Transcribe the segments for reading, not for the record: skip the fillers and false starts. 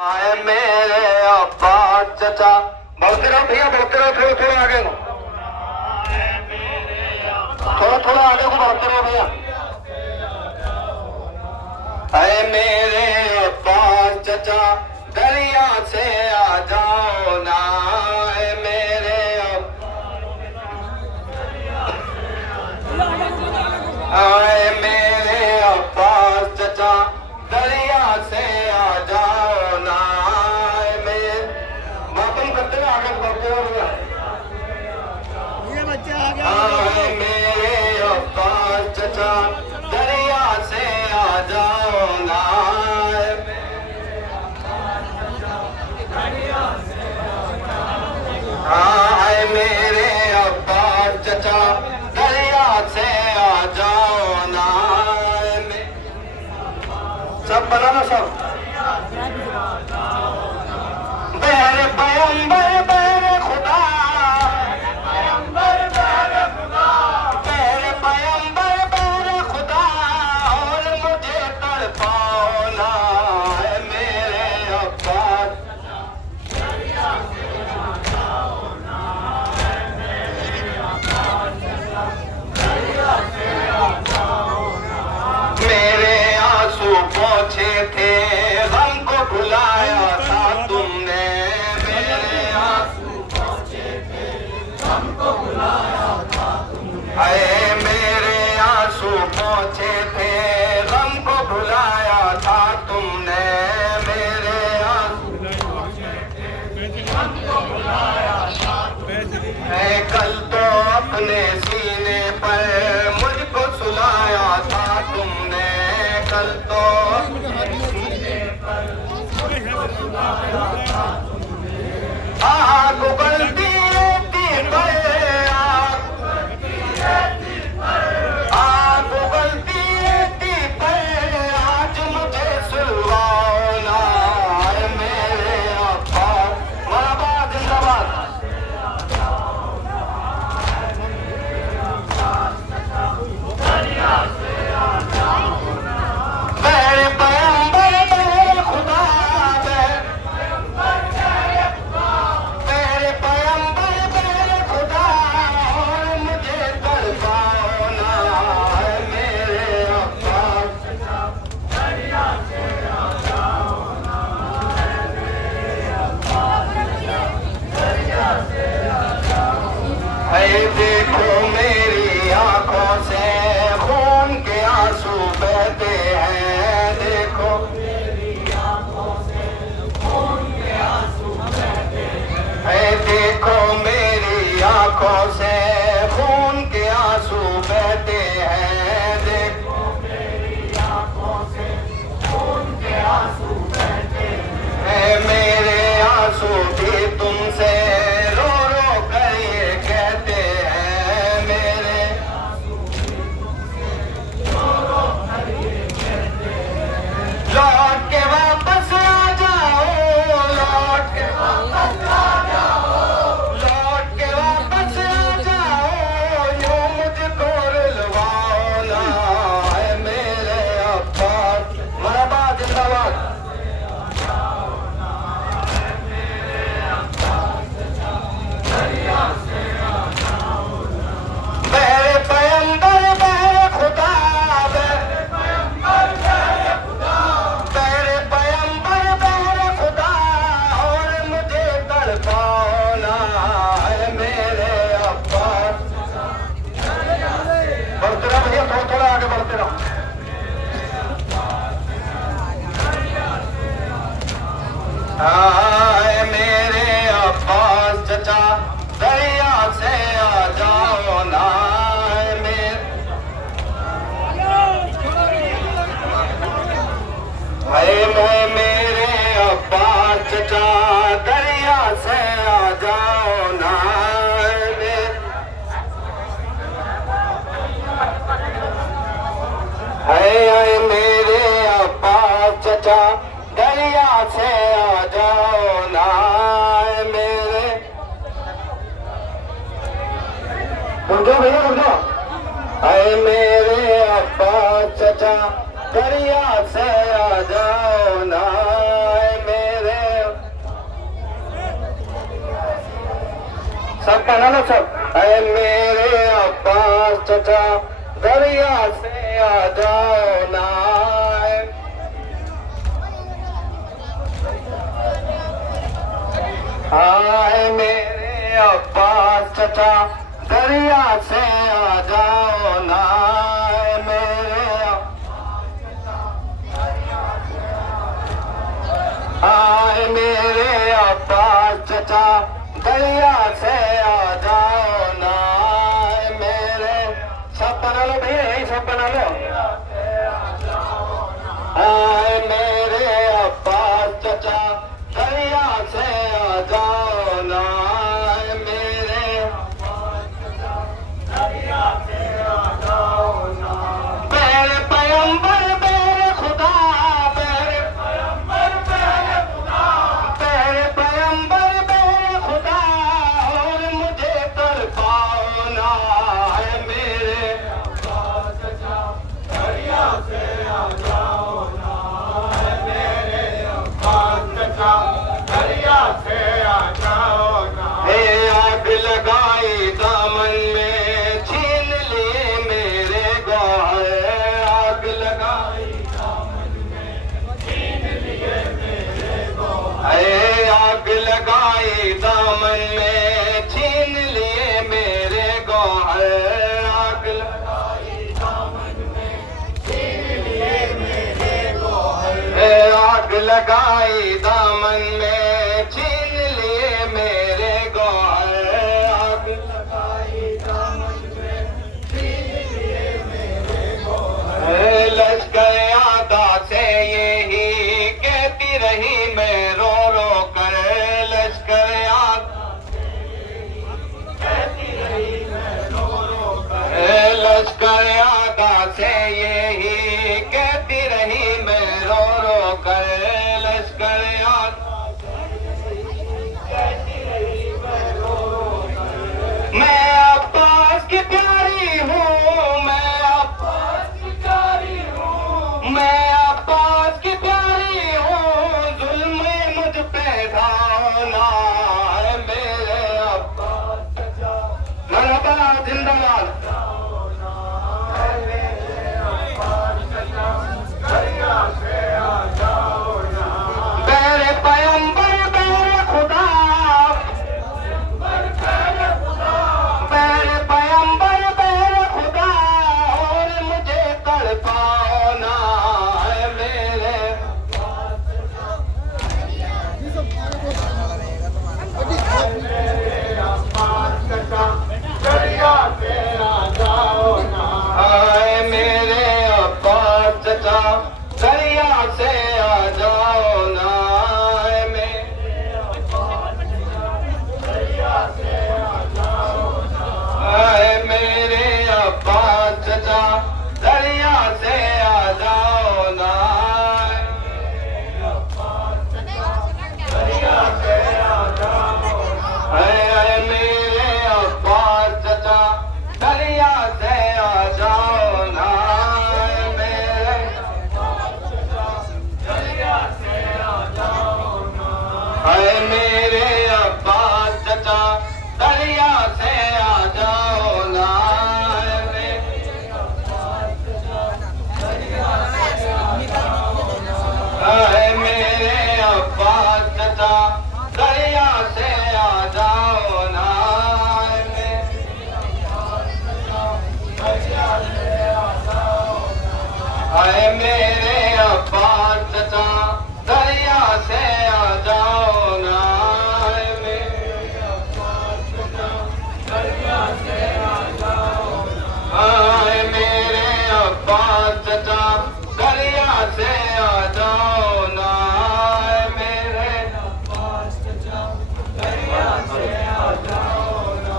आए मेरे अब्बा चचा बोलते रहो भैया, बोलते रहो, थोड़ा थोड़ा आगे को, थोड़ा थोड़ा आगे को बोलते रहो भैया। आए मेरे अब्बा चचा दरिया से आ जाओ ना, आए मेरे आए मेरे अब्बा चचा दरिया से आ जाओ ना, मातम करते हुए आगे बढ़ते हुए ये बच्चे आ गए। मेरे अब्बा चचा दरिया से आ जाओ ना, आए मेरे अब्बा चचा दरिया से आ जाओ ना, सब बनाना सब बहर पैगंबर बहर खुदा, बहर पैगंबर बहर खुदा, और मुझे तड़पाओ ना, मेरे अब्बा मेरे आंसू पोंछे थे, गम को भुलाया था तुमने, मेरे आंसू पोंछे थे, गम को भुलाया था तुमने, अरे मेरे आंसू पोंछे थे, गम को भुलाया था तुमने, मेरे आंसू पोंछे थे, गम को भुलाया था तुमने, कल तो अपने सीने पर मुझको सुलाया था तुमने, कल तो आग उगलती थी पर, आग उगलती थी पर, आज मुझे सुलवाओ ना, मेरे अब्बा मरहबा जिंदाबाद। देखो मेरी आंखों से खून के आंसू बहते हैं, देखो मेरी आंखों से खून के आंसू बहते हैं, देखो मेरी आंखों से खून के आंसू बहते हैं, देखो मेरी आंखों से खून के आंसू बहते हैं, मेरे आंसू भी तुमसे रो रो कर ये कहते हैं, मेरे आंसू भी तुमसे रो रो कर ये कहते हैं, लौट के वापस आ जाओ, लौट के वापस आ जाओ, लौट के वापस आ जाओ, यूं मुझको रुलवाओ ना, मेरे अब्बा मरहबा जिंदाबाद। बहर पैगंबर बहर खुदा, बहर पैगंबर बहर खुदा, और मुझे तड़पाओ ना, मेरे अब्बा बढ़ते रहो भैया, थोड़ा थोड़ा आगे बढ़ते रहो। आए मेरे अब्बा चचा दरिया से आ जाओ ना, मैं मेरे अब्बा चचा दरिया से आ जाओ ना, है मेरे अब्बा चचा दरिया से आ जाओ ना, मेरे रुको भैया रुको, है मेरे अब्बा चचा दरिया से आ जाओ ना, मेरे पहना लो सब। अरे मेरे अब्बास चचा दरिया से आ जाओ ना। आए मेरे अब्बास चचा दरिया से आ जाओ ना। आए मेरे अब्बास चचा दरिया से आ जाओ ना। मेरे सब बना लो भैया, यही सब बना लो। आए मेरे अब्बास चचा दरिया से आ जाओ ना। मेरे मेरे पैगंबर मेरे खुदा मेरे पैगंबर मेरे खुदा और मुझे कर पाओ ना। है मेरे दरिया से आ जाओ ना। मेरे दरिया से आ जाओ ना। आग लगाई दामन में छीन लिए मेरे गौहर। आग लगाई दामन में छीन लिए मेरे गौहर। आग लगाई दामन में छीन लिए मेरे गौहर। आग लगाई दामन में छीन लिए मेरे गौहर। आग लगाई दामन में छीन लिए मेरे गौहर। आग लगाई दामन में छीन लिए मेरे गौहर। लश्कर आदा से यही कहती रही मैं रो रो कर। लश्कर आदा से यही कहती रही मैं रो रो कर। लश्कर आदा से यही कहती रही मैं रो रो कर। लश्कर आदा कहती रही मैं रो रो कर। मैं अब्बास की प्यारी हूँ, मैं अब्बास की प्यारी हूँ, मैं अब्बास की प्यारी हूँ। जुल्म मुझ पे ढाना है मेरे अब्बास चचा। मरहबा जिंदाबाद। मेरे पैगंबर मेरे खुदा मेरे पैगंबर मेरे खुदा और मुझे कर पाओ ना। है मेरे दरिया से आ जाओ ना। आए मेरे अब्बास चचा दरिया से आ जाओ ना। मेरे अब्बास दरिया से आ जाओ ना। आए मेरे अब्बास चचा दरिया से आ जाओ ना। दरिया से आ जाओ ना। आए मेरे अब्बास चचा दरिया से आ जाओ ना। मेरे दरिया से आ जाओ ना। हाय मेरे अब्बास चचा दरिया से आ जाओ ना। हाय मेरे अब्बास चचा दरिया से आ जाओ ना। हाय मेरे अब्बास चचा दरिया से आ जाओ ना। हाय मेरे अब्बास चचा दरिया से आ जाओ ना। मेरे अब्बास चचा दरिया से आ जाओ ना।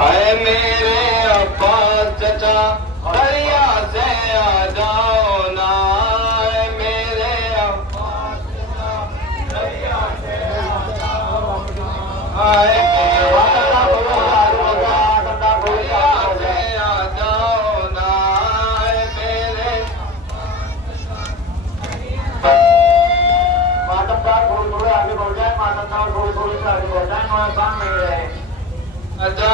हाय मेरे अब्बास चचा दरिया से आ जाओ ना। मेरे अब्बास चचा दरिया से आ जाओ ना। हाय आगे बढ़ जाए, माता थोड़ी थोड़ी से आगे बढ़ जाए, काम नहीं रहे। अच्छा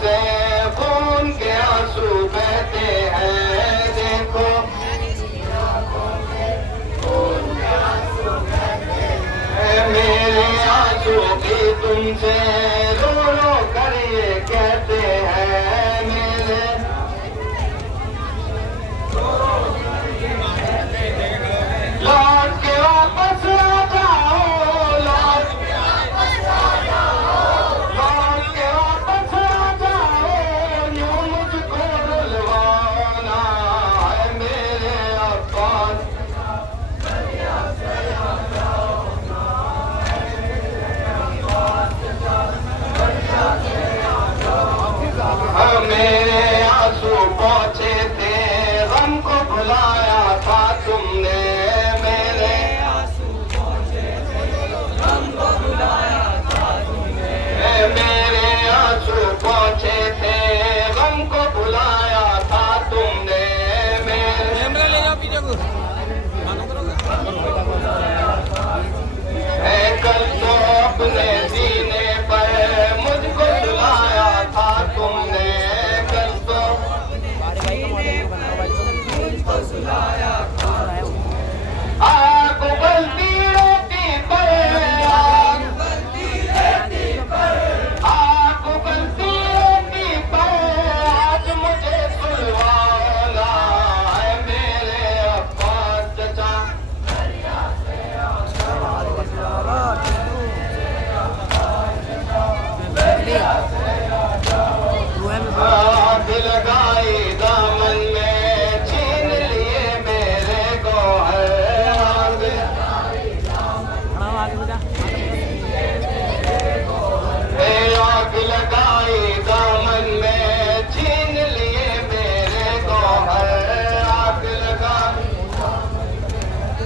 से खून के आंसू बहते हैं। देखो मेरे आंसू भी तुमसे